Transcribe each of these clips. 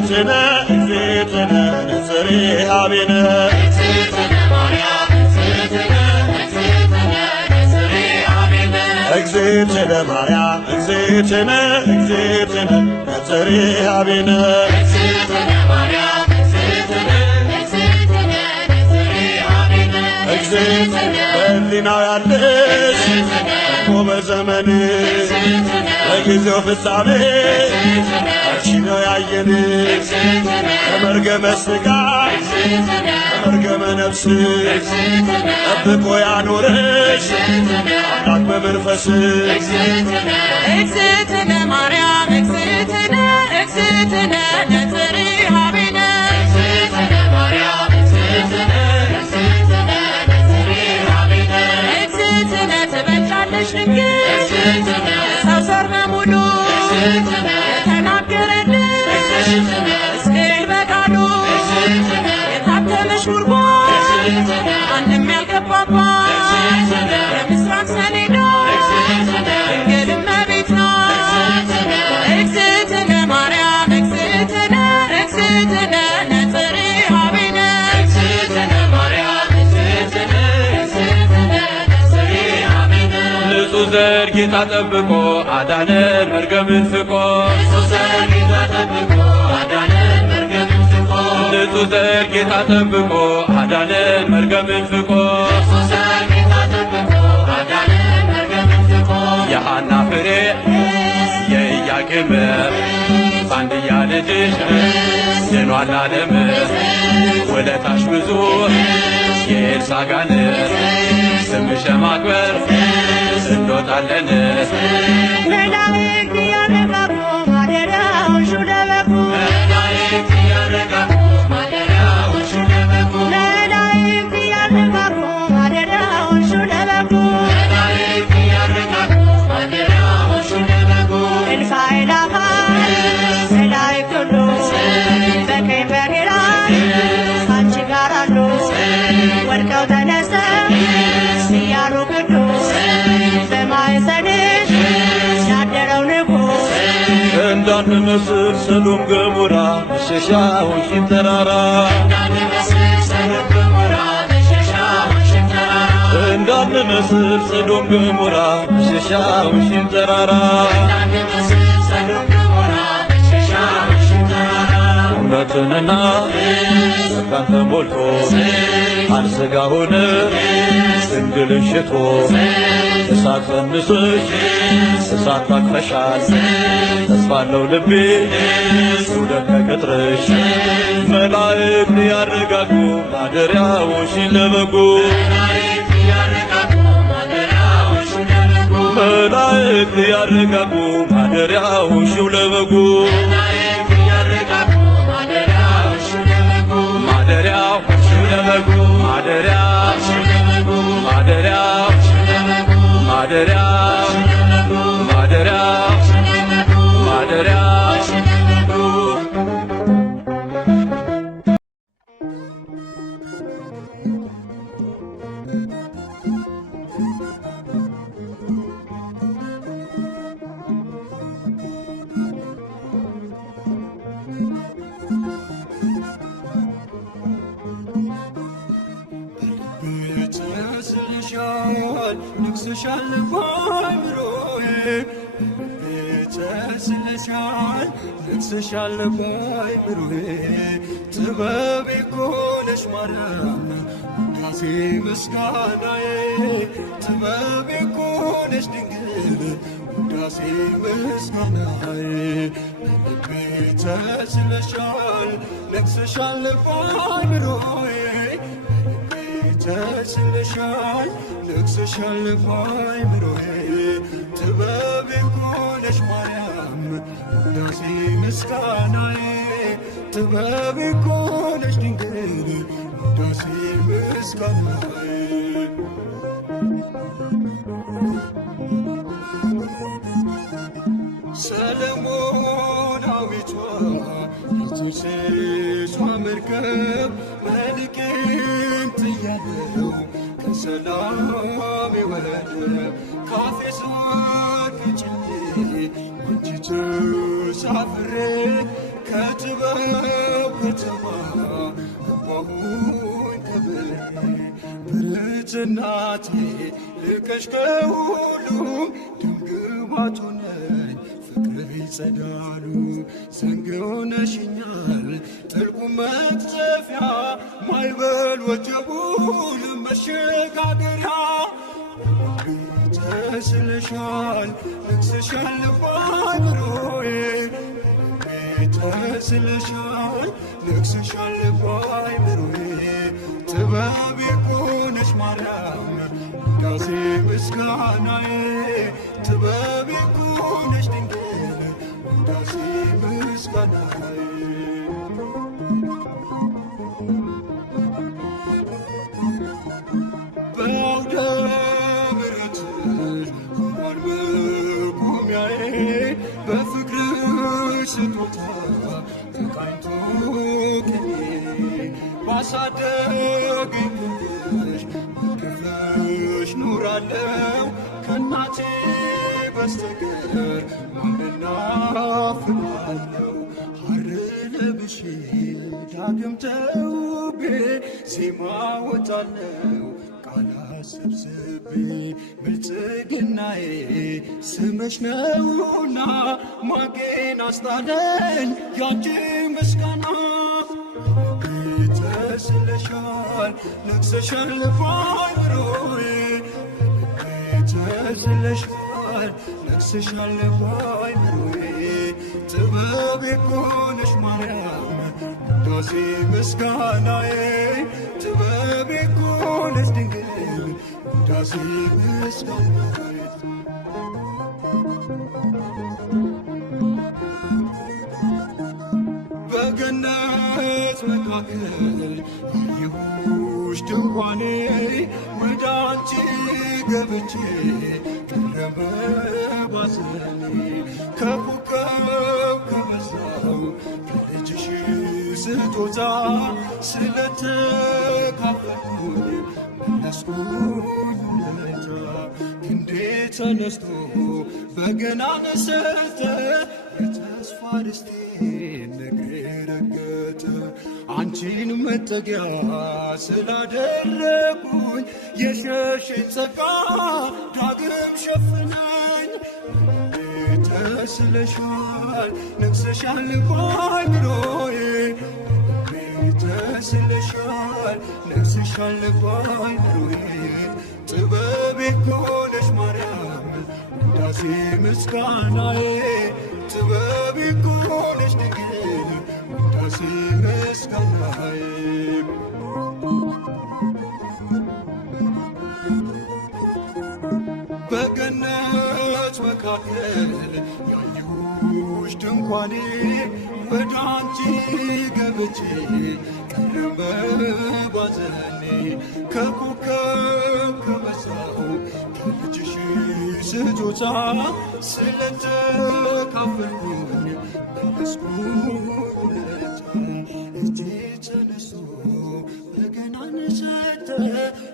እግዝእትነ እግዝእትነ ነጽሬሃ ቤነ እግዝእትነ ማርያም እግዝእትነ እግዝእትነ ነጽሬሃ ቤነ እግዝእትነ በሕሊናው ያለሽ እኮ በዘመንሽ በጊዜው ፍጻሜ አንቺ ነው ያየንሽ ከመርገመ ሥጋ ከመርገመ ነፍስ ጠብቆ ያኖረሽ አምላክ በመንፈስ እግዝእትነ ማርያም እግዝእትነ እግዝእትነ ነጽሬሃ ቤነ እግዝእትነ ትበልጫለሽ ድንግል ሰው ዘር በሙሉ የተናገረልሽ ሕዝቅኤል በቃሉ የታተመሽ ጉርጓድ ማንም ያልገባባት የምስራቅ ሰሌዳ ድንግል እመቤት ናት። እግዝእትነ ማርያም እግዝእትነ እግዝእትነ ነጽሬሃ ቤነ ንጹሕ ዘር ጌታ ጠብቆ አዳነን መርገምን ፍቆ ንጹሕ ዘር ጌታ ጠብቆ አዳነን መርገምን ፍቆ የሐና ፍሬ የኢያቄም አንድያ ልጅሽ ድኗል ዓለም ውለታሽ ብዙ የኤልሳጋን ስምሽ ማክበር እንወጣለን መላእክት ያረጋጉ ማደሪያውሽ ለበጉ መላእክት ያረጋጉ ማደሪያውሽ ለበጉ እልፍ አእላፋት መላእክት ሁሉ በቀኝ በግራ ካንቺ ጋር አሉ ወድቀው ተነስተው እያሉ ቅዱስ በማኅፀንሽ ያደረው ንጉሥ እንዳንመስል ሰዶም ገሞራ መሸሻዎሽን ተራራ እንዳንመስል ሰዶም ገሞራ መሸሻዎሽን ተራራ እውነትንና ጸጋን ተሞልቶ አልሥጋ ሆነ ድንግልን ሽቶ እሳት ፈንስሽ እሳት ታቅፈሻል ተስፋለው ልቤ ይውደቅ ከቅጥርሽ መላእክት ያረጋጉ ማደሪያዎሽን ለበጉ መላእክት ያረጋጉ ማደሪያዎሽን ለበጉ ማደሪያው ለበጉ ማደሪያው ማደሪያው ማደሪያው ማደሪያው ማደሪያው ንግሥሻል በአእምሮዬ ተስለሻል ንግሥሻል በአእምሮዬ ጥበቤ እኮ ነሽ ማርያም ውዳሴ ምስጋናዬ ጥበቤ እኮ ነሽ ድንግል ውዳሴ ምስጋናዬ በልቤ ተስለሻል ንግሥሻል በአእምሮዬ ተስለሻል ንግሥሻል በአእምሮዬ ጥበቤ እኮ ነሽ ማርያም ውዳሴ ምስጋናዬ ጥበቤ እኮ ነሽ ድንግል ውዳሴ ምስጋናዬ ሰለሞናዊቷ የትርሴሷ መርከብ መልእክት እያለው ከሰላም የወረደ ካፌ ስወድቅጭ አንቺ ተሳፍሬ ከጥበብ ከተማ ገባሁኝ ከበሬ ብርት እናቴ ልቀሽ ከሁሉም ድምግባቱ ነኝ ፍቅር ይጸዳሉ ዘንግ ሆነሽኛል ጥልቁ መቅዘፊያ ማይበል ወጀቡን መሸጋገሪያ ተስለሻል ነግሰሻል ባይምሮዬ ተስለሻል ነግሰሻል ባይምሮዬ ጥበብ የሆነሽ ማርያም ውዳሴ ምስጋናዬ ጥበብ የሆነሽ ድንግል ውዳሴ ምስጋናዬ በአውደ ምሕረትሽ ሆኗል መቆሚያዬ በፍቅርሽ ስጦታ ተቃኝቶ ቅኔ ባሳደግሽ ክፍልሽ ኑራለው ከእናቴ በስተቀር ማንና ፍናለው ሐር ለብሼ ዳግም ተውቤ ዜማ ወጣለው ቃላት ሰብስቤ ብልጽግናዬ ስምሽ ነውና ማጌን አስጣለኝ ያንቺ ምስጋና ተስለሻል ነግሰሻል ባይምሮዬ ተስለሻል ነግሰሻል ባይምሮዬ ጥበብ የሆነሽ ማርያም ውዳሴ ምስጋናዬ ጥበብ የሆነሽ ድንግል ውዳሴ ምስጋናዬ በገነት መካከል ያየሁሽ ድንኳኔ ወደ አንቺ ገብቼ ቀረበ ባዘኔ ከኮከብ ከበዛው ከልጅሽ ስጦታ ስለተካፈልኩኝ መለስኩኝ ውለታ ክንዴ ተነስቶ በገናን ሰጠ የተስፋ ደስታዬን እግሬ ረገጠ አንቺን መጠጊያ ስላደረጉኝ የሸሸኝ ጸጋ ዳግም ሸፍነኝ ተስለሻል ነግሰሻል ባይምሮዬ ተስለሻል ነግሰሻል ባይምሮዬ ጥበብ የሆነሽ ማርያም ውዳሴ ምስጋናዬ ጥበብ የሆነሽ ድንግል ውዳሴ ምስጋናዬ በገነት መካከል ያየሁሽ ድንኳኔ ወደ አንቺ ገብቼ ቀረበ ባዘኔ ከኮከብ ከበዛው ከልጅሽ ስጦታ ስለተካፈልኩኝ መለስኩኝ ውለታ እጄ ተነስቶ በገናን ሰጠ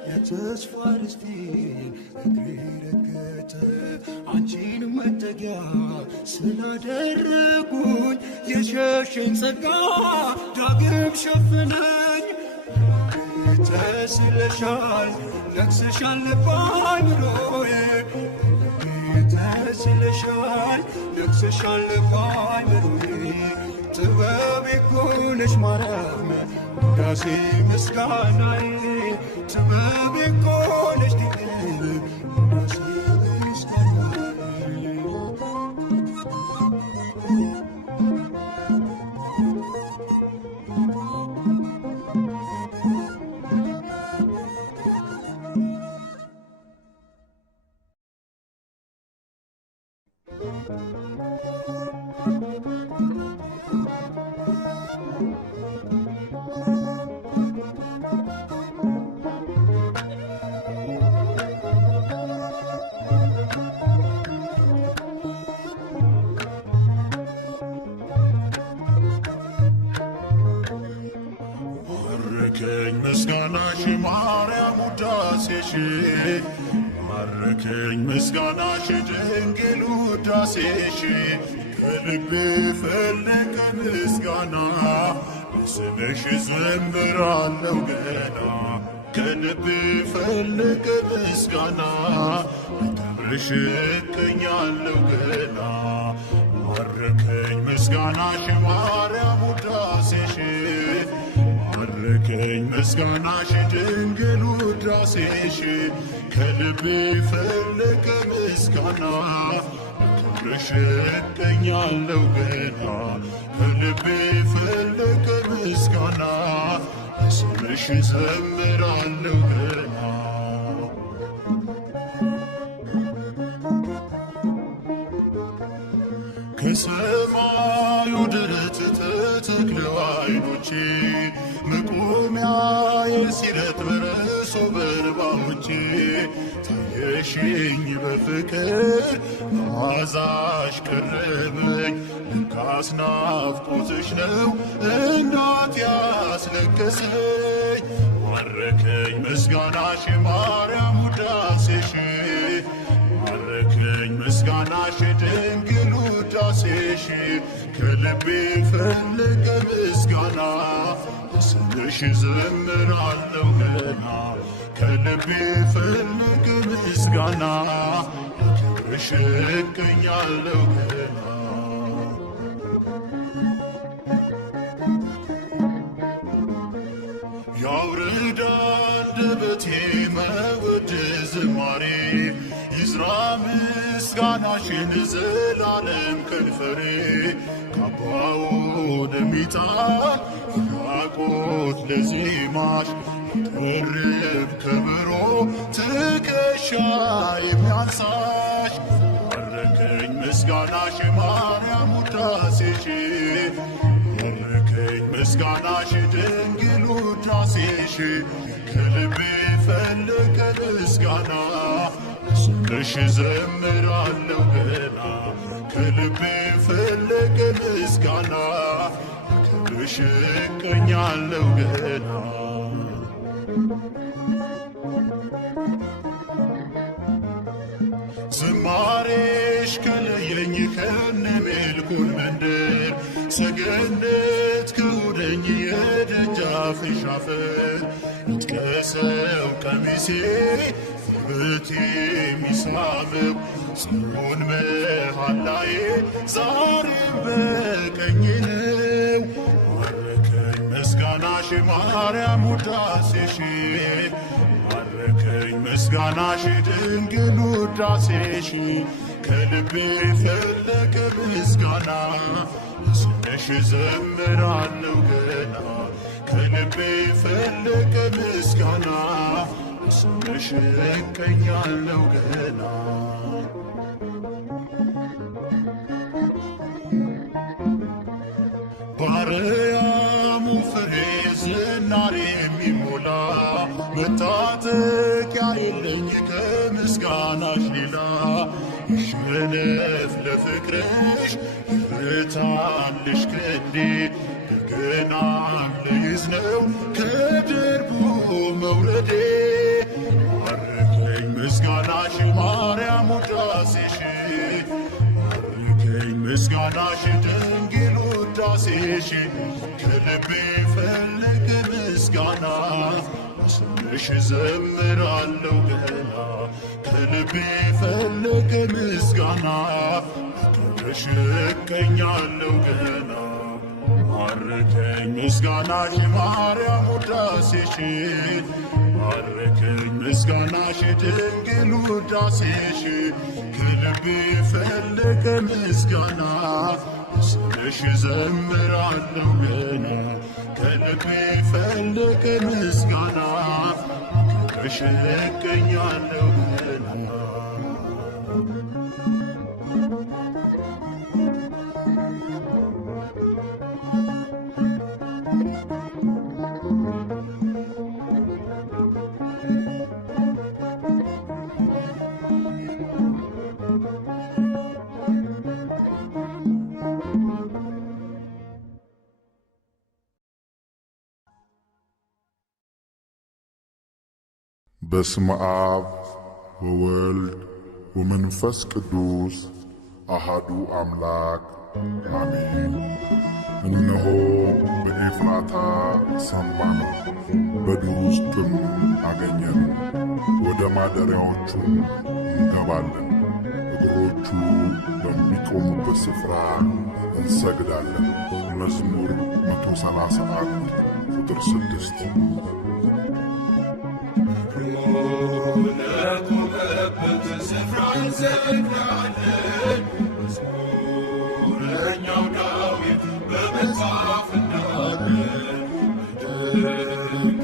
የተስፋ ርስቴን እግሬ ረገጠ አንቺን መጠጊያ ስላደረጉኝ የሸሸኝ ጸጋ ዳግም ሸፍነኝ ተስለሻል ነግሰሻል ባይምሮዬ ተስለሻል ነግሰሻል ባይምሮዬ ጥበብ የሆነሽ ማርያም ውዳሴ ምስጋናዬ ጥበብ የሆነሽ ድንግል ውዳሴ ምስጋናዬ ማረከኝ ምስጋናሽ ማርያም ውዳሴሽ ማረከኝ ምስጋናሽ ድንግል ውዳሴሽ ከልቤ ፈለቀ ምስጋና በስምሽ ዘምራለሁ ገና ከልቤ ፈለቀ ምስጋና በክብርሽ እቀኛለሁ ገና ማረከኝ ምስጋናሽ ማርያም ውዳሴሽ ማረከኝ ምስጋናሽ ድንግል ውዳሴሽ ከልቤ ፈለቀ ምስጋና በክብርሽ እቀኛለሁ ገና ከልቤ ፈለቀ ምስጋና በስምሽ ዘምራለሁ ገና ከሰማዩ ደረት ተተክለው ዓይኖቼ መቆሚያዬን ሲረት በረሶ በእንባዎቼ ታየሽኝ በፍቅር መዓዛሽ ቀረበኝ ለካስ ናፍቆትሽ ነው እናት ያስለቀሰኝ ማረከኝ ምስጋናሽ ማርያም ውዳሴሽ ማረከኝ ምስጋናሽ ድንግል ውዳሴሽ ከልቤ ፈለቀ ምስጋና በስምሽ ዘምራለሁ ገና ከልቤ ፈለቀ ምስጋና በክብርሽ እቀኛለሁ ገና ያውርድ አንደበቴ መወድስ ዝማሬ ይዝራ ምስጋናሽን ዘላለም ከንፈሬ ካባውን የሚጣል ፍላጎት ለዜማሽ ይጠርብ ከበሮ ትከሻ የሚያንሳሽ ማረከኝ ምስጋናሽ ማርያም ውዳሴሽ ማረከኝ ምስጋናሽ ድንግል ውዳሴሽ ከልቤ ፈለቀ ምስጋና በስምሽ ዘምራለሁ ገና ከልቤ ፈለቀ ምስጋና በክብርሽ እቀኛለሁ ገና ዝማሬሽ ከለየኝ ከነሜልኩል መንደር ሰገነት ከውደኝ የደጃፍሽ አፈር ይጥቀሰው ቀሚሴ ውበቴ የሚሳበው ጽኑን መሃላዬ ዛሬም በቀኝ ነው ማረከኝ ምስጋናሽ ማርያም ውዳሴሽ ማረከኝ ምስጋናሽ ድንግል ውዳሴሽ ከልቤ ፈለቀ ምስጋና በስምሽ ዘምራለሁ ገና ከልቤ ፈለቀ ምስጋና በስምሽ እቀኛለሁ ገና ባርያሙ ፍሬ ዝናር የሚሞላ መታጠቂያ የለኝ ከምስጋናሽ ሌላ ይሸነፍ ለፍቅርሽ ይበታልሽ ክንዴ በገናም ልይዝ ነው ከደርቡ መውረዴ ማረከኝ ምስጋናሽ ማርያም ውዳሴሽ ማረከኝ ምስጋናሽ ድንግል ውዳሴሽ ከልቤ ፈለቀ ምስጋና በስምሽ ዘምራለሁ ገና ከልቤ ፈለቀ ምስጋና በክብርሽ እቀኛለሁ ገና ማረከኝ ምስጋናሽ ማርያም ውዳሴሽ ማረከኝ ምስጋናሽ ድንግል ውዳሴሽ ከልቤ ፈለቀ ምስጋና በስምሽ ዘምራለሁ ገና ከልቤ ፈለቀ ምስጋና በክብርሽ እቀኛለሁ ገና በስመ አብ ወወልድ ወመንፈስ ቅዱስ አሃዱ አምላክ አሜን። እነሆ በኤፍራታ ሰማነው፣ በዱር ውስጥም አገኘነው። ወደ ማደሪያዎቹም እንገባለን፣ እግሮቹ በሚቆሙበት ስፍራ እንሰግዳለን። መዝሙር 131 ቁጥር 6 ለቆመበት ስፍራ እንሰግዳለን። መዝሙረኛው ዳዊት በመጽሐፍ እንዳለ በድንግል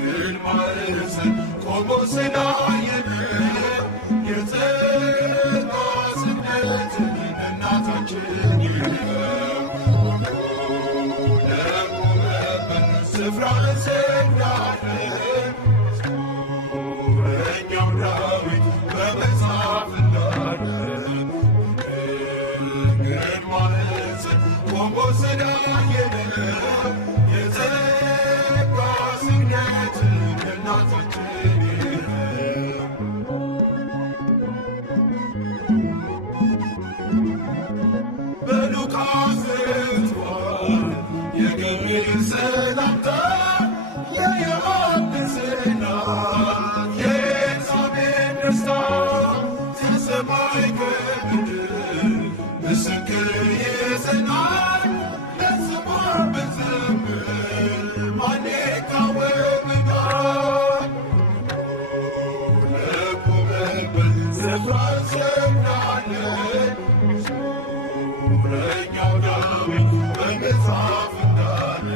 ማኅፀን ቆሞ ስላየነው የጸጋ ስግደትን እናታችን ለቆመበት ስፍራ እንሰግዳለን። መዝሙረኛው ዳዊት በመጽሐፍ እንዳለ በድንግል ማኅፀን ቆሞ ስላየነው የጸጋ ስግደትን እናታችን በሉቃስ ወንጌል የገብርኤል ሰላምታ የዮሐንስና የኤልሳቤጥ ደስታ ከሰማይ ከምድር ምስክር ይዘናል። ለስሟ ብንዘምር ማን ይቃወመናል? ለቆመበት ስፍራ እንሰግዳለን። መዝሙረኛው ዳዊት በመጽሐፍ እንዳለ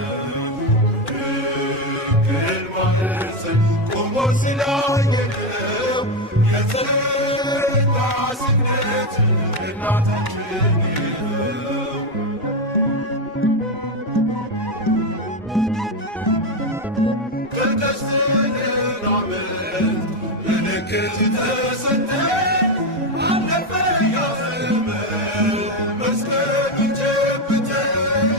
በድንግል ማኅፀን ቆሞ ስላየነው የጸጋ ስግደትን እናታችን ከቀስትልን ዓመት ምልክት ተሰጠን። አለፈ ያ ዘመን መስቀሉን ጨብጠን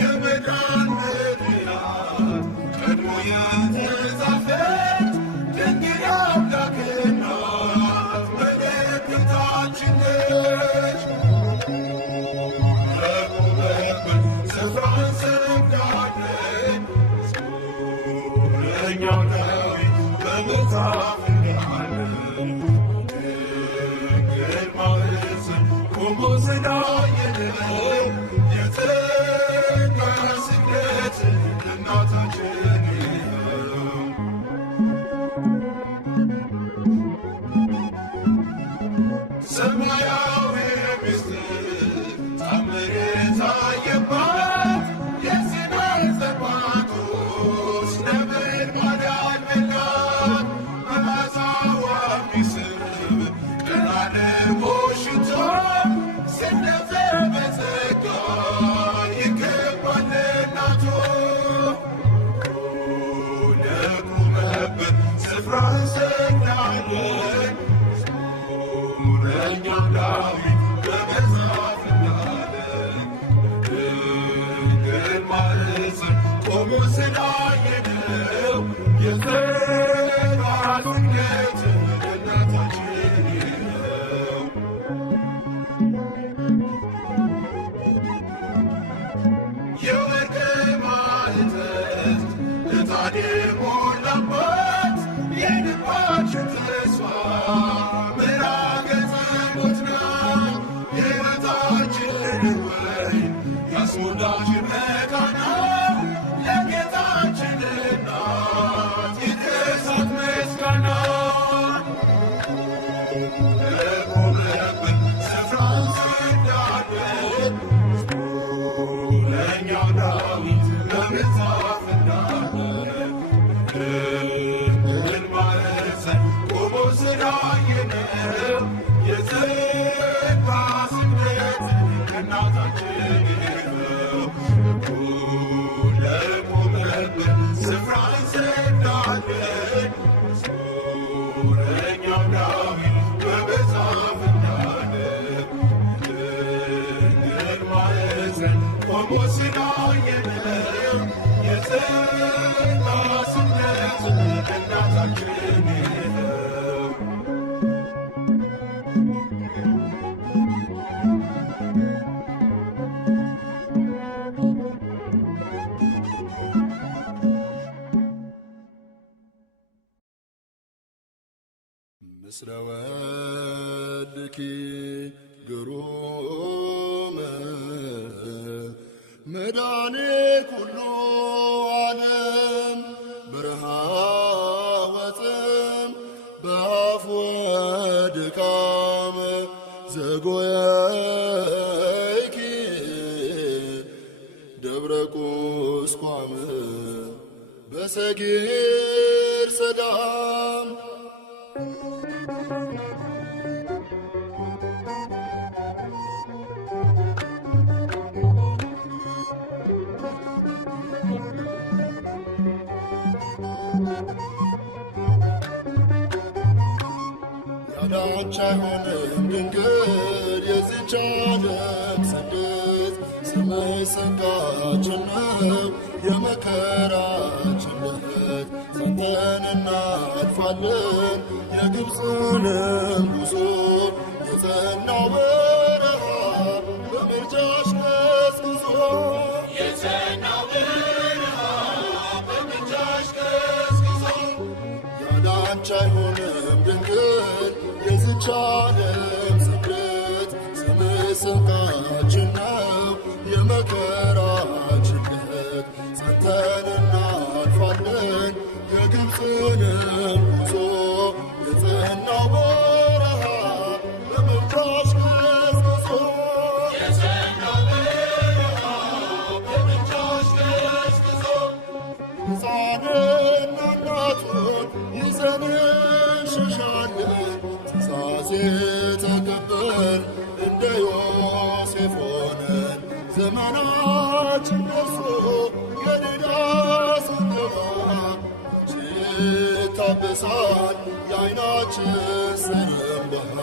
የመዳን ምክንያት ቀድሞ የተጻፈች ድንግል የአምላክ እናት ምልክታችን ነች። ለቆመበት ስፍራ እንሰግዳለን። መዝሙረኛው ዳዊት በመጽሐፍ እንዳለ በድንግል ማኅፀን ቆሞ ስላየነው የጸጋ ስግደትን እናታችን ሰማያዊ ምስጢር ታምር የታየባት የሲና ጸባቶች ነበልባል ያልበላት መዓዛዋ የሚስብ ቀራንዮ ሽቶ ሲነዘር በጸጋ ይገባል እናቱ። ለቆመበት ስፍራ እንሰግዳለን። መዝሙረኛው ዳዊት በመጽሐፍ እንዳለ በድንግል ማኅፀን ቆሞ ስላየነው የጸጋ ስግደትን እናታችን ነው። የወርቅ ማዕተብ ዕጣን የሞላባት የልባችን ተስፋ ምዕራገ ጸሎት ናት። የሕይወታችን ወይን ያስሞላች መካና ለጌታችን እናት ይድረሳ ምስለ ወልድኪ ግሩም መድኃኔ ኩሉ ዓለም ብርሃ ወፅም በአፍ ወድካም ዘጎየይኪ ደብረ ቁስቋም በሰጊር ሰላም ያዳንቻ አይሆንም ድንግል የዚች ዓለም ስደት ስምህ ስንቃችን ነው የመከራችን ለት ጸንተን እናልፋለን የግብፅንም ጉዞ የጸናው በረሃ በምልጃሽ ቀዝቅዞ የጸናው በረሃ በምልጃሽ ቀዝቅዞ ያዳንቻ አይሆንም ድንግል የዚች ዓለም ስደት ስምህ ስንቃችን ነው የመከራችን ለት ጸንተን እናልፋለን የግብፅንም ጉዞ የጸናው በረሃ በምልጃሽ ቀዝቅዞ የጸናው በረሃ በምልጃሽ ቀዝቅዞ ሕፃንና እናቱን ይዘን እንሸሻለን ትእዛዝ ተቀበል እንደ ዮሴፍ ሆነን ዘመናችን ደርሶ የልዳ ስንገባ ይታበሳል የዓይናችን እንባ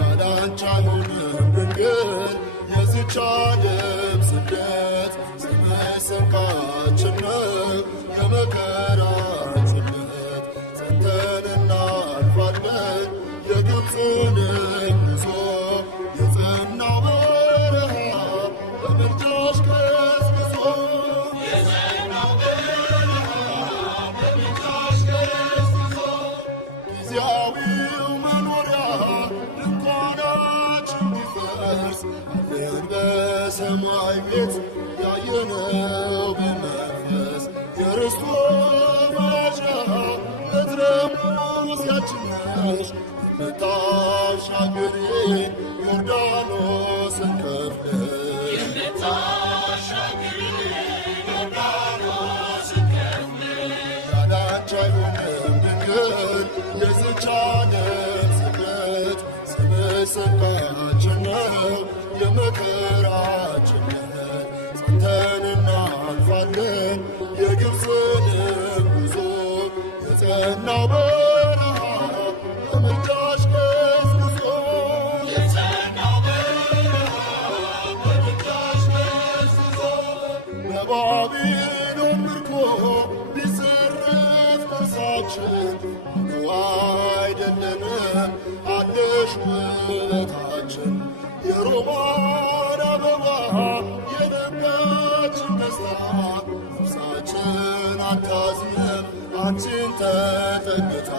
ያዳንቻ አይሆንም ድንግል የዚች ዓለም ስደት ስምህ ስንቃችን ነው የመከራችን ለት ጸንተን እናልፋለን የግብፅንም ጉዞ የጸናው በረሃ በምልጃሽ ቀዝቅዞ የጸናው በረሃ በምልጃሽ ቀዝቅዞ ጊዜያዊው መኖሪያ ድንኳናችን ቢፈርስ አለን በሰማይ ቤት ያየነው በመንፈስ የርስቱ መያዣ ምድረ ሙሴያችን ነሽ የምታሻግሪ ዮርዳኖስን ከፍለሽ ያዳንቻ አይሆንም ድንግል የዚች ዓለም ስደት ስምህ ስንቃችን ነው የመከራችን ለት ጸንተን እናልፋለን የግብፅንም ጉዞ የጸናው በረሃ በምልጃሽ ቀዝቅዞ የጸናው በረሃ በምልጃሽ ቀዝቅዞ በባቢሎን ምርኮ ቢዘረፍ ቅርሳችን አይደለንም አለሽ ውበታችን የሮማን አበባ የልባችን ደስታ ነፍሳችን አታዝንም አንቺን ተጠግታ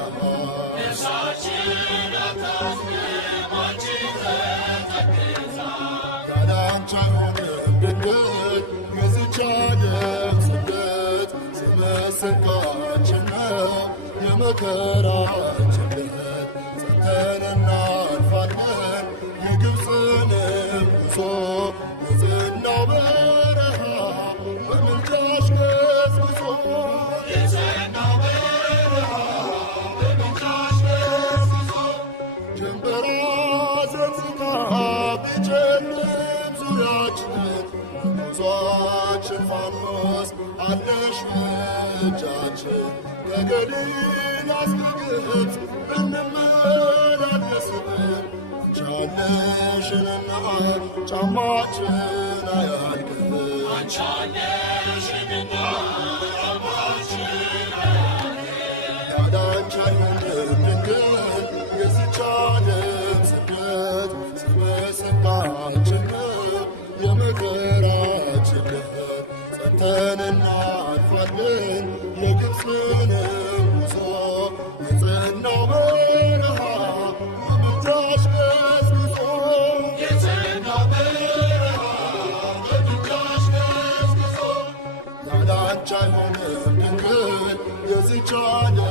ያዳንቻ አይሆንም ድንግል የዚች ዓለም ስደት ስምህ ስንቃችን ነው የመከራችን ለት ጸንተን እናልፋለን የግብፅንም ጉዞ የጸናው በረሃ በምልጃሽ ቀዝቅዞ የጸናው በረሃ በምልጃሽ ቀዝቅዞ ጀንበሯ ዘንዝታ ቢጨልም ዙሪያችን ጉዞአችን ፋኖስ አለሽ እጃችን ከገሊላ እስከ ግብፅ ብንመላለስም አንቻለሽንና ጫማችን አያልቅም ያዳንቻ አይሆንም ድንግል የዚች ዓለም ስደት ስምህ ስንቃችን ነው የመከራችን ለት ጸንተን እናልፋለን እናልፋለን የግብፅንም ጉዞ የጸናው በረሃ በምልጃሽ ገስግሶ የጸናው በረሃ በምልጃሽ ገስግሶ ያለ አንቺ አይሆንም ድንግል የዚች ዓለም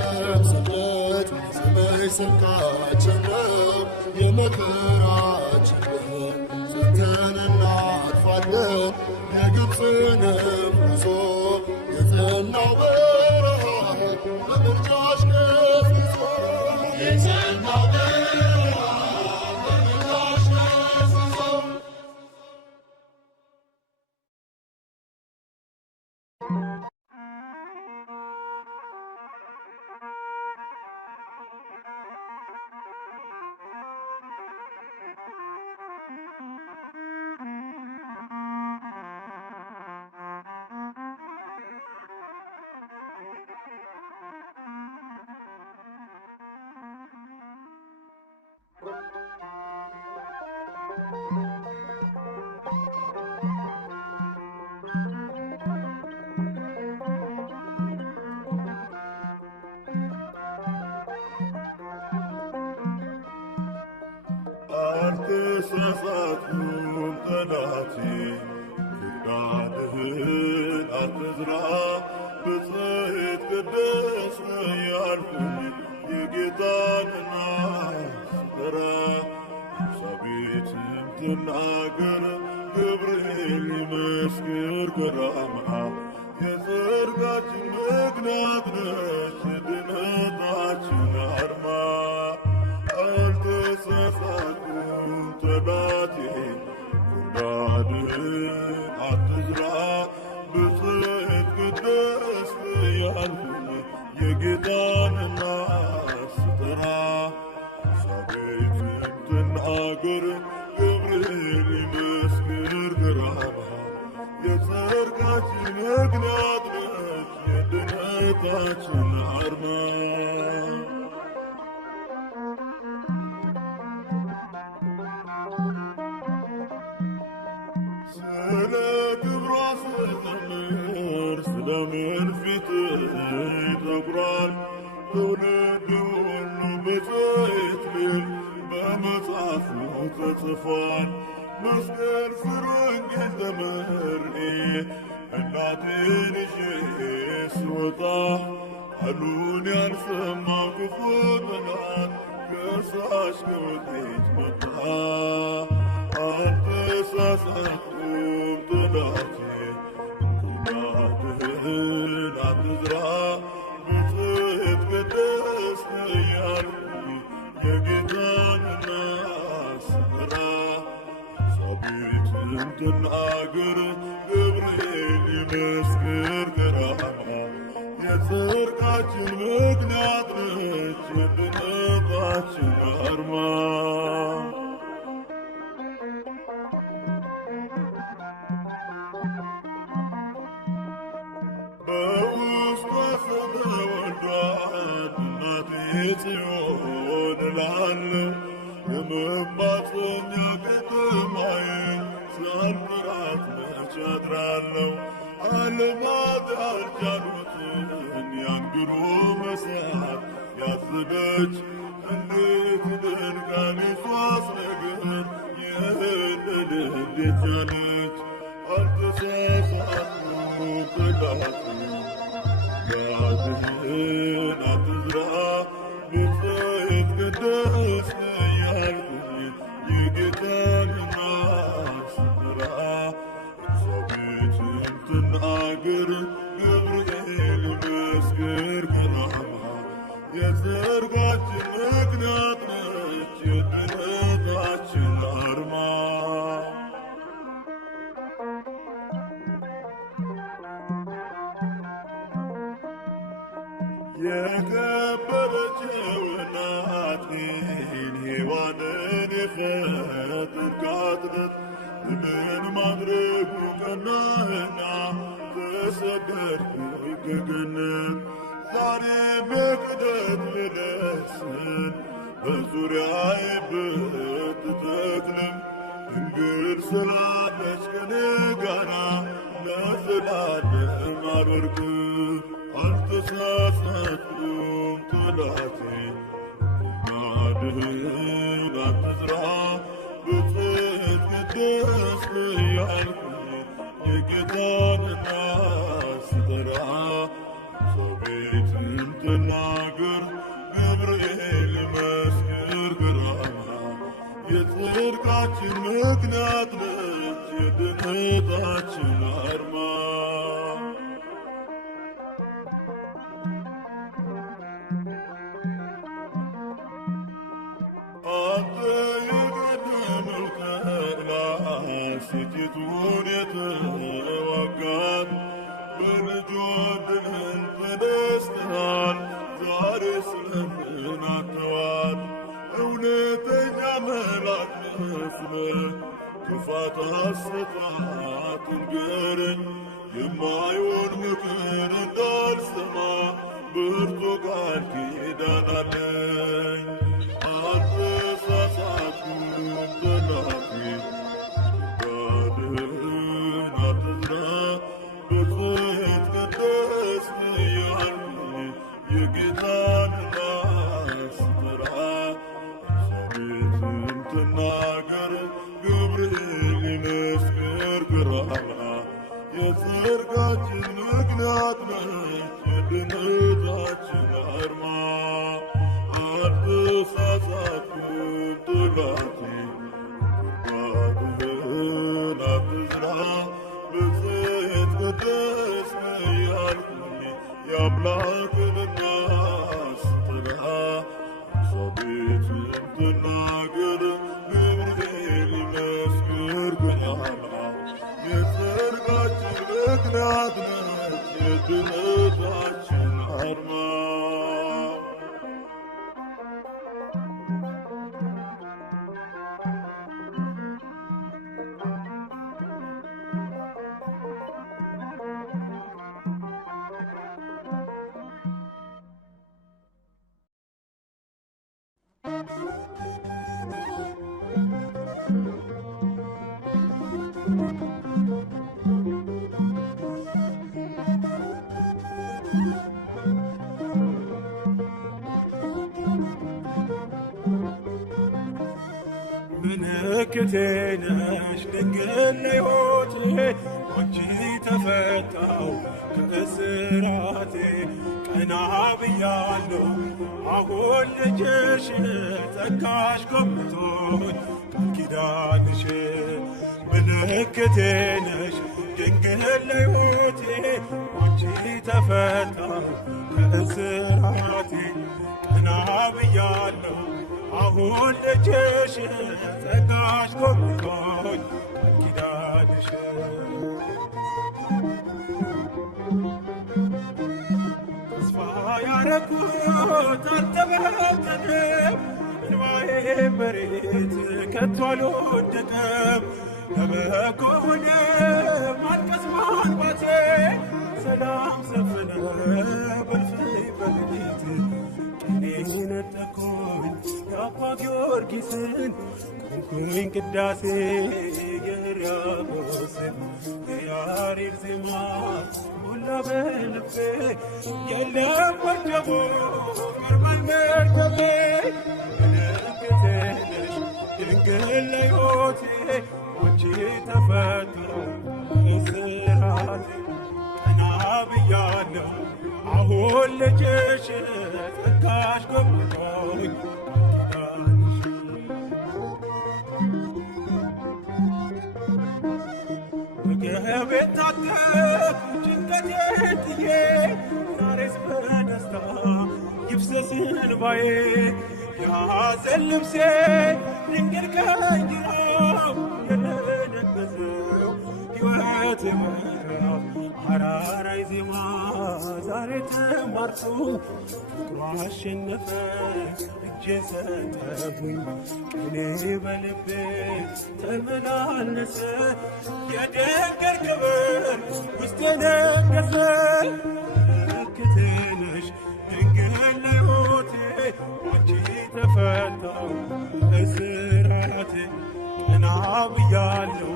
ስደት ስምሽ ስንቃችን ነው የመከራችን ስተን እናልፋለን የግብፅንም ጉዞ የጸናው በረሃ በምልጃሽ ገስግሶ የጸናው በረሃ በምልጃሽ ገስግሶ አልተሳሳትኩም ጠላቴ ፍቃድህን አትዝራ ብጽሕት ቅድስት ያልኩኝ የጌታን እናት ስጠራ ኤልሳቤጥም ትናገር ገብርኤል ይመስክር ገራማ የጽድቃችን ምክንያት ነች የድነታችን አርማ አልተሳሳትኩም ጠላቴ ፍቃድህን አትዝራ ብጽሕት ቅድስት ያልኩኝ የጌታን እናት ስጠራ ኤልሳቤጥም ትናገር ገብርኤል ይመስክር ገራማ የጽድቃችን ምክንያት ነች የድነታችን አርማ ስለ ክብሯ ስዘምር ስለምን ፊትህ ይጠቁራል ትውልድ ሁሉ ብፅዕት ቢል በመጽሐፉ ተጽፏል መስቀል ስር ወንጌል ተምሬ እናቴን ይዤ ስወጣ ቃሉን ያልሰማው ክፉ ጠላት ከሳሽ ከወዴት መጣ አልተሳሳትኩም ጠላቴ ፍቃድህን አትዝራ ብጽሕት ቅድስት ያልኩኝ የጌታን እናት ስጠራ ኤልሳቤጥም ትናገር ገብርኤል ይመስክር ገራማ የጽድቃችን ምክንያት ነች የድነታችን አርማ በውስጧ ስለወልዷት እናቴ ጽዮን እላለሁ የመማፀኛ ከተማዬን ሳልፈራት መቼ አድራለሁ ዓለማት ያልቻሉትን ያን ግሩም እሳት ያዘበች እንዴት ድንቃን የሷስ ነገር ይህንን እንዴት ቻለች አልተሳሳትኩም ጠላቴ ፍቃድህን አትዝራ ብጽሕት ቅድስት ያልኩኝ የጌታን እናት ስጠራ ኤልሳቤጥም ትናገር ገብርኤል ይመስክር ገራማ የጽድቃችን ምክንያት ነች የድነታችን አርማ የከበረችው እናቴን ሔዋንን የፈጠርካት ዕለት ምን ማድረጉ ቀናህና ተሰደድኩኝ ከገነት ዛሬ በክደት ልደርስን በዙሪያዬ ብትተክልም ድንግል ስላለች ከኔ ጋራ ለዘላለም አልወድቅም አልተሳሳትኩም ጠላቴ ልማድህን አትዝራ ብፅዕት ቅድስት እያልኩኝ የጌታን እናት ስጠራ ሰው ቤትን ትናገር ገብርኤል ይመስክር ግራና የጽድቃችን ምክንያት ነች የድነታችን አርማ ሴቲቱን የተዋጋት በልጇ ድልን ተደስተሃል። ዛሬ ስለምን አጥተዋል? እውነተኛ መልአክ መስለህ ክፋት ሐሰት ንገረኝ። የማይሆን ምክር እንዳልሰማ ብርቱ ቃል ኪዳን አለኝ። አልተሳሳትኩም ጠላቴ የጌታን እናት ስጠራ ሰቤትን ትናገር ገብርኤል ይመስክር ግራና የጽድቃችን ምክንያት ነች የድነታችን አርማ አልተሳሳትኩም ጠላቴ ጉድጓድህን አትዝራ ብፅዕት ቅድስት እያልኩኝ የአምላክን እናት ስጠራ ሰቤትን ትናገር ገብርኤል ይመስክር ግራና የጽድቃችን ምክንያት ነች የድነታችን አርማ ምልክቴ ነሽ ድንግል ለሕይወቴ አንቺ ተፈታው ከእስራቴ ቀና ብያለሁ አሁን ልጅሽ ጸጋሽ ጎብኝቶኝ ቃል ኪዳንሽ ምልክቴ ነሽ ድንግል ለሕይወቴ አንቺ ተፈታው ከእስራቴ ቀና ብያለሁ አሁን ልጅሽ ጸጋሽ ጎብኝቶኝ ቃል ኪዳንሽ ተስፋ ያረኩት አልተበተነም እንባዬ መሬት ከቶ አልወደቀም ለበጎ ሆነ ማልቀስ ማንባቴ ሰላም ሰፈነ በልፍኝ በሌሊት ቀኔ ነጠቆኝ የአባ ጊዮርጊስን ቆምኩኝ ቅዳሴ የሕርያቆስን የያሬድ ዜማ ሞላ በልቤ የለም ወጀቡ ቀርባል መርከቤ ምልክቴ ነሽ ድንግል ለሕይወቴ አንቺ ተፈታው ከእስራቴ ቀና ብያለሁ አሁን ልጅሽ ጸጋሽ ጎብኝቶኝ ወገቤን ታጠቅ ጭንቀቴን ጥዬ ዛሬስ በደስታ ይፍሰስ እንባዬ የሐዘን ልብሴ ድንግል ቀይራው የለበሰው ሕይወት የመራው አራራይ ዜማ ዛሬ ተማርኩ ፍቅሯ አሸነፈ እጄን ሰጠሁኝ ቀኔ በልቤ ተመላለሰ የድንግል ክብር ውስጤ ነገሰ ምልክቴ ነሽ ድንግል ለሕይወቴ አንቺ ተፈታው እስራቴ ቀና ብያለሁ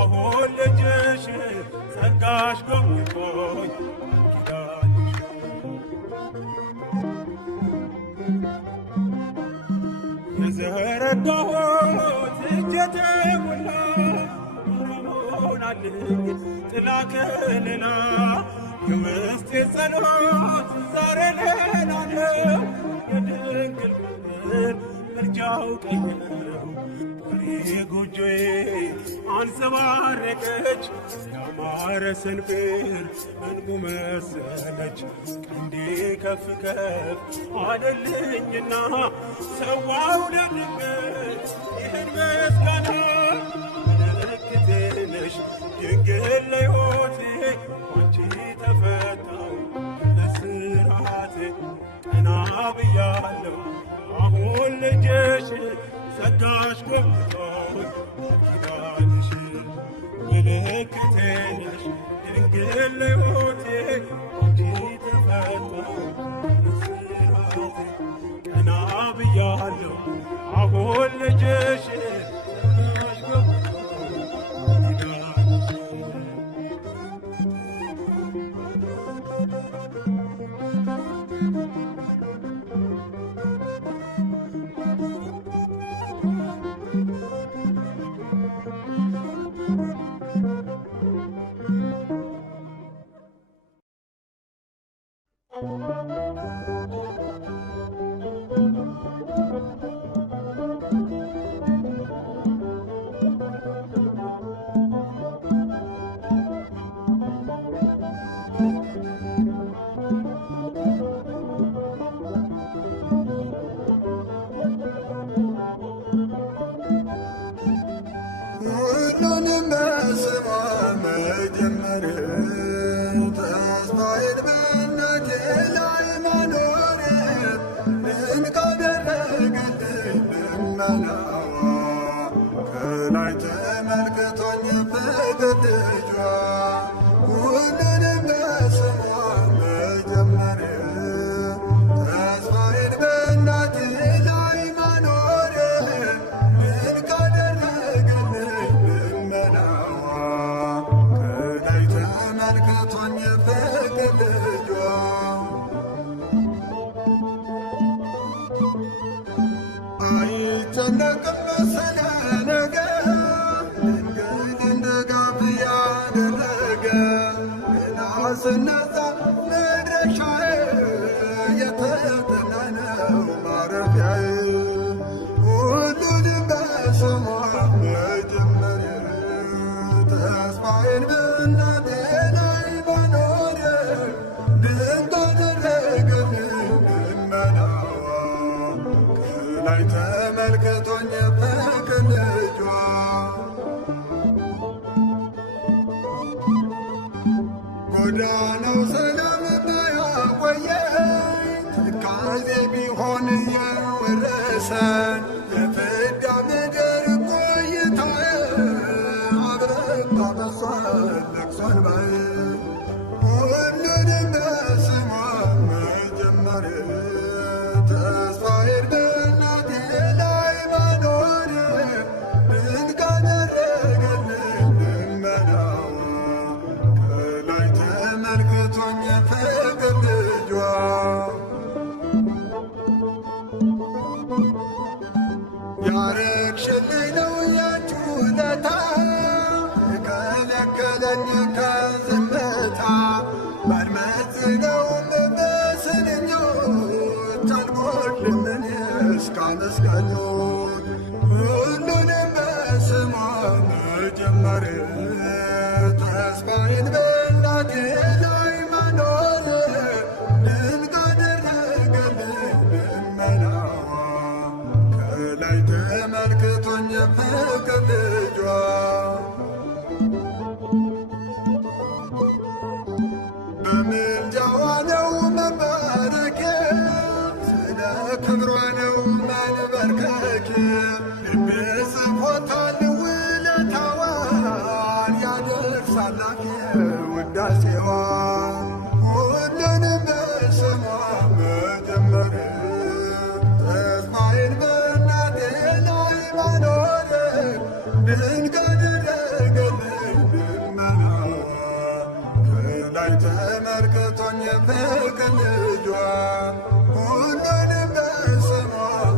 አሁን ልጅሽ ጸጋሽ ጎብኝቶኝ ኪዳንሽ ዘረጋሁት እጄ ተሞላ ሆናልኝ ጥላ ከለላ የውስጤ ጸሎት ዛሬ ሌላ ነው የድንግል ፍቅር ምልጃው ቀኝ ነው ጎጆዬ አንጸባረቀች ያማረ ሰንፔር እንቁ መሰለች ቀንዴ ከፍ ከፍ አለልኝና ሰዋው ለድንግል ይህን ምስጋና ምልክቴ ነሽ ድንግል ለሕይወቴ አንቺ ተፈታው ለስራቴ ቀና ብያለሁ አሁን ልጅሽ ጸጋሽ ጎብኝቶኝ ኪዳንሽ ምልክቴ ነሽ ድንግል ለሕይወቴ አንቺ ተፈታው ለስራቴ ቀና ብያለሁ አሁን ልጅሽ ጸጋሽ ጎብኝቶኝ ኪዳንሽ ከላይ ተመልክቶኝ በደጇ ሁሉንም በስሟ መጀመር ተስፋዬን በእናቴ ላይ ማኖር ድንቅ አደረገልኝ ልመናዋ ከላይ ተመልክቶኝ በደጇ አይጨነቅም ስለ ነገ ድንግል እንደ ጋፍ ያደረገ ገና ስነሳ መድረሻዬ የተጠና ነው ማረፊያዬ ሁሉንም በስሟ መጀመር ተስፋዬን በእናቴ ላይ ማኖር ድንቅ አደረገልኝ ልመናዋ ላይ ተመልክቶኝ በቅን ልጇ ጎዳናው ሰላም ባያቆየኝ ትካዜ ቢሆን የወረሰን የፍዳ ምድር ቆይታዬ አብረታ በሷን ለቅሶን ባይ ሁሉንም በስሟ መጀመር ተስፋዬን በእናቴ ላይ ማኖር ድንቅ አደረገልኝ ልመናዋ ከላይ ተመልክቶኝ ፍቅር ልጇ ያረግሽልኝ ነው ያንቺ ውለታ የከለከለኝ ከዝምታ ባልመዝነውም በስንኞች አልጎድልም እስካመስጋኞች ሁሉንም በስሟ መጀመር ተስፋዬን በእናቴ ላይ ማኖር ድንቅ አደረገልኝ ልመናዋ ከላይ ተመልክቶኝ ፍቅር ልጇ በምልጃዋ ነው መባረኬ ስለ ክብሯ ነው መንበርከኬ ልቤ ጽፎታል ውለታዋን ያደርሳል አፌ ውዳሴዋ ሁሉንም በስሟ መጀመር ተስፋዬን በእናቴ ላይ ማኖር ድንቅ አደረገልኝ ልመናዋ ከላይ ተመልክቶኝ ፍቅር ልጇ ሁሉንም በስሟ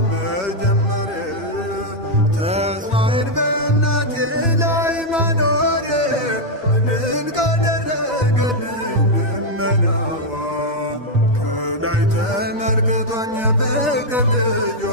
መጀመር ፍቅር ልጇ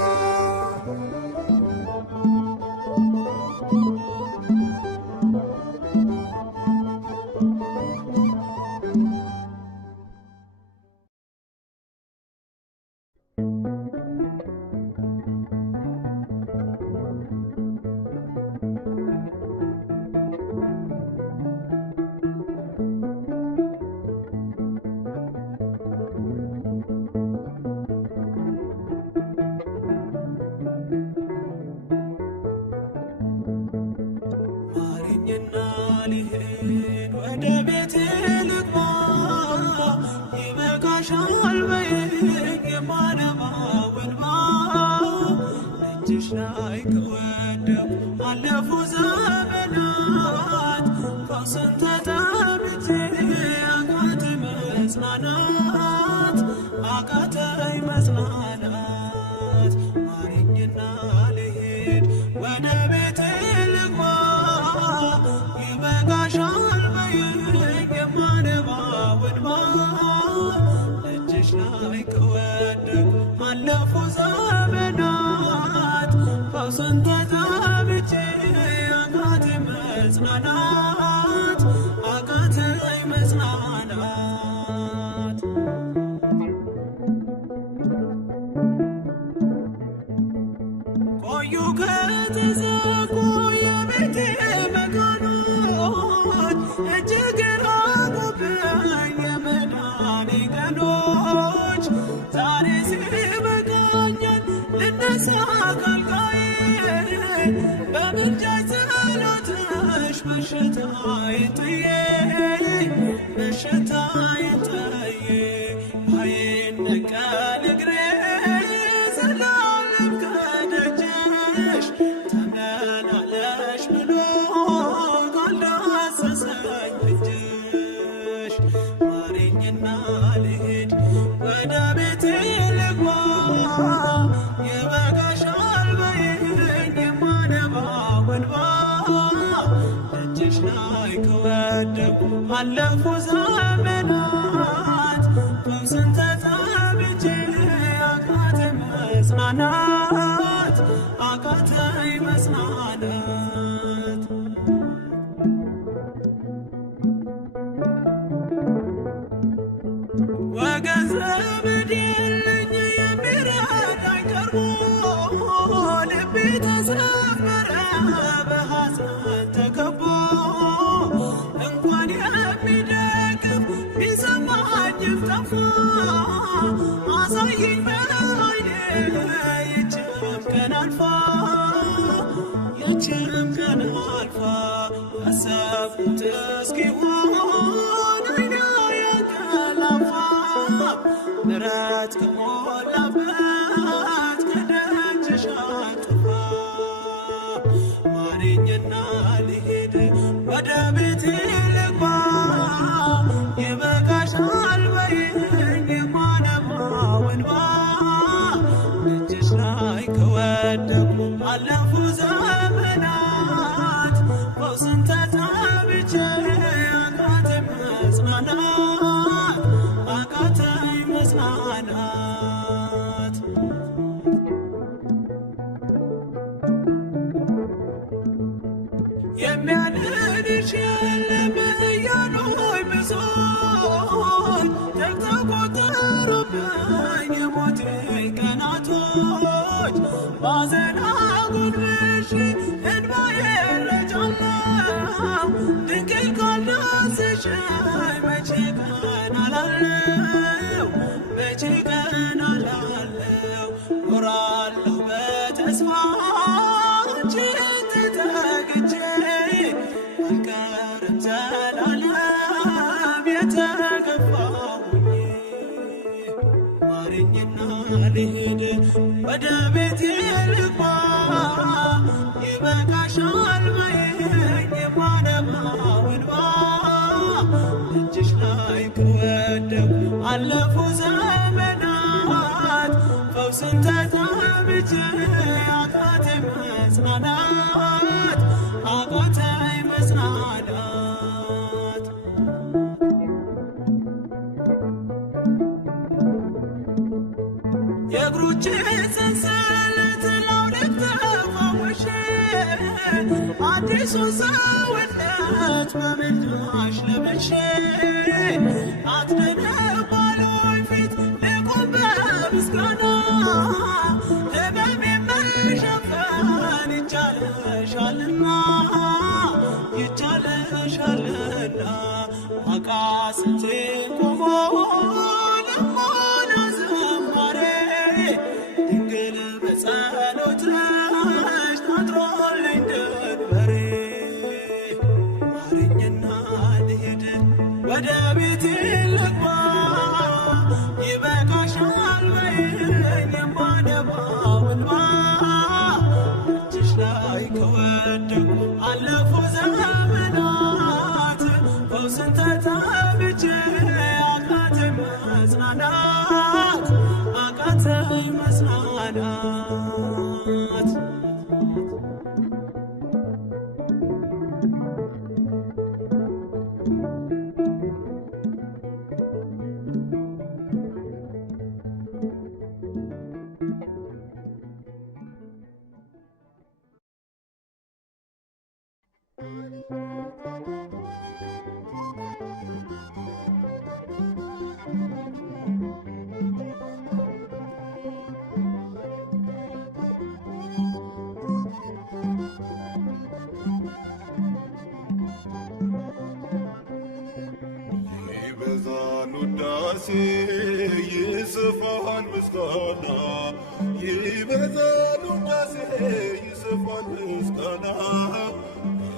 ልሂድ ወደ ቤቴ ልግባ ይበቃሻል በይኝ የማነባው እንባ እጅሽ ላይ ከወደኩ አለፉ ዘመናት ፈውስን ተጠምቼ አቃተኝ መጽናናት አቃተኝ መጽናናት ማረኝና ልሂድ ወደ ቤቴ ልግባ ይበቃሻል በይኝ የማነባው እንባ እጅሽ ላይ ከወደኩ አለፉ ዘመናት ፈውስን ተጠምቼ አቃተኝ መጽናናት አቃተኝ መጽናናት ቆዩ ከተዘጉ የቤቴ መጋኖች እጅግ ራቁብኝ የመዳኔ ቀኖች ዛሬ ሲበቃኛል ልነሳ ከአልጋዬ በምልጃሽ ጸሎትሽ በሽታዬን ጥዬ በሽታዬን ጥዬ ባይነቀል እግሬ ዘላለም ከደጅሽ ተመላለሽ ብሎ ካልዳሰሰኝ እጅሽ ማረኝና ልሂድ ወደ ቤቴ ልግባ ይበቃሻል በይኝ የማነባው እንባ እጅሽ ላይ ከወደኩ አለፉ ዘመናት ፈውስን ተጠምቼ አቃተኝ መጽናናት አቃተኝ መጽናናት ወገን ዘመድ የለኝ የሚረዳኝ ቀርቦ ልቤ ተሰበረ በሐዘን ተከቦ እንኳን የሚደግፍ ቢሰማኝም ጠፋ አሳየኝ በዓይኔ ይህችም ቀን አልፋ ይህችም ቀን አልፋ ያሰብኩት እስኪሆን ዓይኔ ያንቀላፋ ምሕረት ከሞላበት ከደጅሽ አልጠፋ ማረኝና ልሂድ ወደ ቤቴ ልግባ ይበቃሻል በይኝ የማነባው እንባ እጅሽ ላይ ከወደኩ አለፉ ዘመናት ፈውስን ተጠምቼ አቃተኝ መጽናናት አቃተኝ መጽናናት የሚያድንሽ የለም እያሉኝ ብዙዎች ተቆጠሩብኝ የሞቴ ቀናቶች ባዘን አጎንብሼ እንባዬን ረጫለሁ ድንግል ካልዳሰሽኝ መቼ ቀን አላለሁ መቼ ቀን አላለሁ ኖራለሁ በተስፋ አንቺን ተጠግቼ አልቀርም ዘላለም የተገፋሁኝ ማረኝና ልሂድ ወደ ቤቴ ልግባ ይበቃሻል በይኝ የማነባው እንባ እጅሽ ላይ ከወደኩ አለፉ ዘመናት ፈውስን ተጠምቼ አቃተኝ መጽናናት አቃተኝ መጽናናት የእግሩ በእጆች ሰንሰለት ላውልቅ ተፈውሼ አዲሱ ሰውነት በምልጃሽ ለብሼ አትደነቅ ባሉኝ ፊት ልቁም በምስጋና ሕመሜን መሸፈን ይቻለሻልና ይቻለሻልና አቃስቴ ቆሞ ልቦና ዝማሬ ድንግል በጸሎት ነሽ ታጥሮልኝ ድንበሬ ማረኝና ልሂድ ወደ ቤቴ ልግባ ይበቃሻል በይኝ የማነባው እንባ እጅሽ ላይ ከወደኩ አለፉ ዘመናት ፈውስን ተጠምቼ አቃተኝ መጽናናት አቃተኝ መጽናናት ይበዛል ውዳሴ ይስፋል ምስጋና ይበዛል ውዳሴ ይስፋል ምስጋና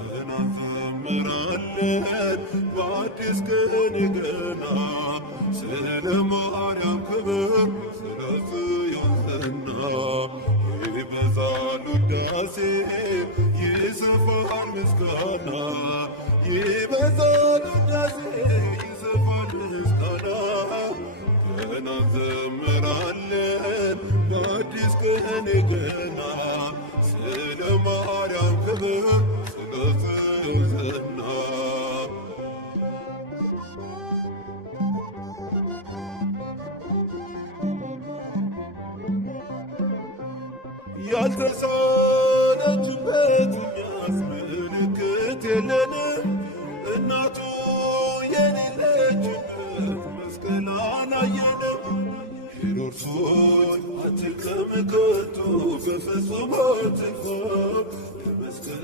ገና እንዘምራለን በአዲስ ቀን ገና ስለ ማርያም ክብር ስለ ጽዮን ዝና ይበዛል ውዳሴ ይስፋል ምስጋና ይበዛል ውዳሴ ይስፋል ምስጋና ገና እንዘምራለን በአዲስ ቀን ገና ስለ ማርያም ክብር ስለ ጽዮን ዝና ያልተሳለችበት ምልክት የለንም እናቱ የሌለችበት መስቀል አላየንም። ሄሮድሶች አትልቀም ከቶ በፍጹም አትልፋ ከመስቀል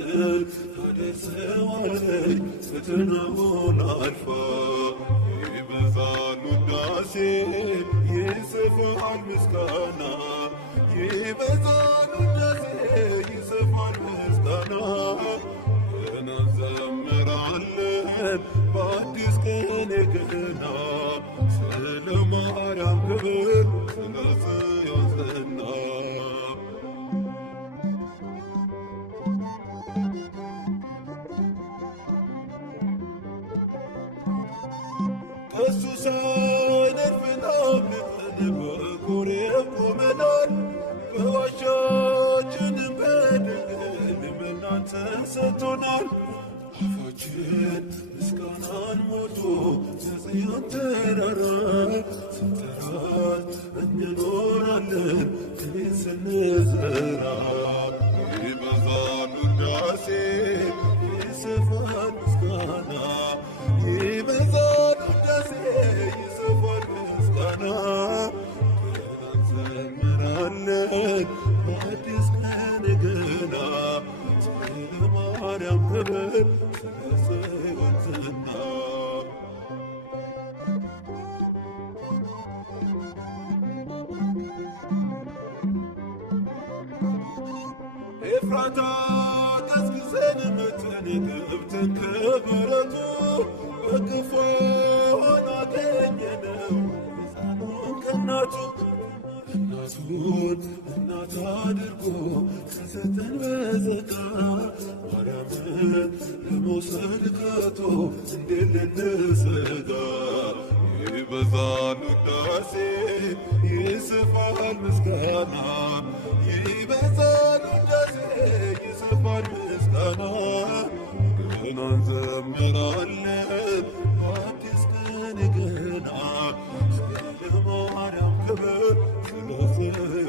ታደርሰዋለች ፈተናውን አልፋ ይበዛል ውዳሴ ይስፋል ምስጋና ይበዛል ውዳሴ ይስፋል ምስጋና ገና እንዘምራለን በአዲስ ቀን ገና ስለ ማርያም ክብር ስለ ጽዮን ዝና ከሱ ሳይነድፈን አምልጠን በኮሬብ ቆመናል በዋሻችንም በድንግል ምናንተ ሰጥቶናል አፋችን ምስጋናን ሞልቶ የጽዮን ተራራ ስንጠራት እንኖራለን ክብር ስንዘራ ይበዛል ውዳሴ ይስፋል ምስጋና ይበዛል ውዳሴ ይስፋል ምስጋና እንዘምራለን በአዲስ ቀን ገና ስለ ማርያም ክብር ስለ ጽዮን ዝና ኤፍራታ ቀስቅሰን መተን ገብተን ከበረቱ በክፉ ሆኖ አገኘነው ሕፃኑን ከእናቱ እናቱን እናት አድርጎ ከሰጠን በጸጋ ማርያምን ለመውሰድ ከቶ እንዴት ልንሰጋ ይበዛል ውዳሴ ይስፋል ምስጋና ይበዛል ውዳሴ ይስፋል ምስጋና ገና እንዘምራለን በአዲስ ቀን ገና ስለ ማርያም ክብር ስለ ጽዮን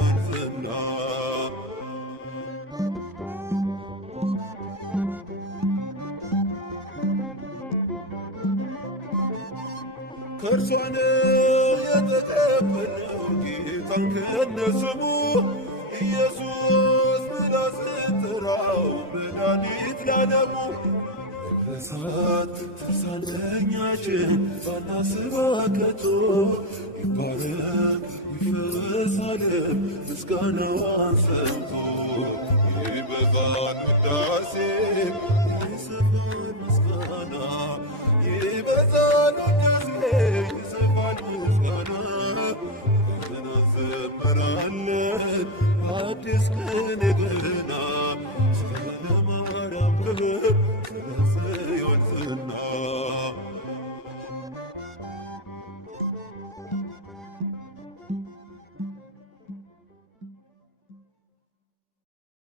ከእርሷ ነው የተቀበልነው ጌታን ከነስሙ ኢየሱስ ብላ ስትጠራው መድኃኒት ላለሙ በሳት ትርሳለኛችን ባናስባከቶ ይባረክ ይፈሳል ምስጋናዋን ሰምቶ ይበዛል ውዳሴ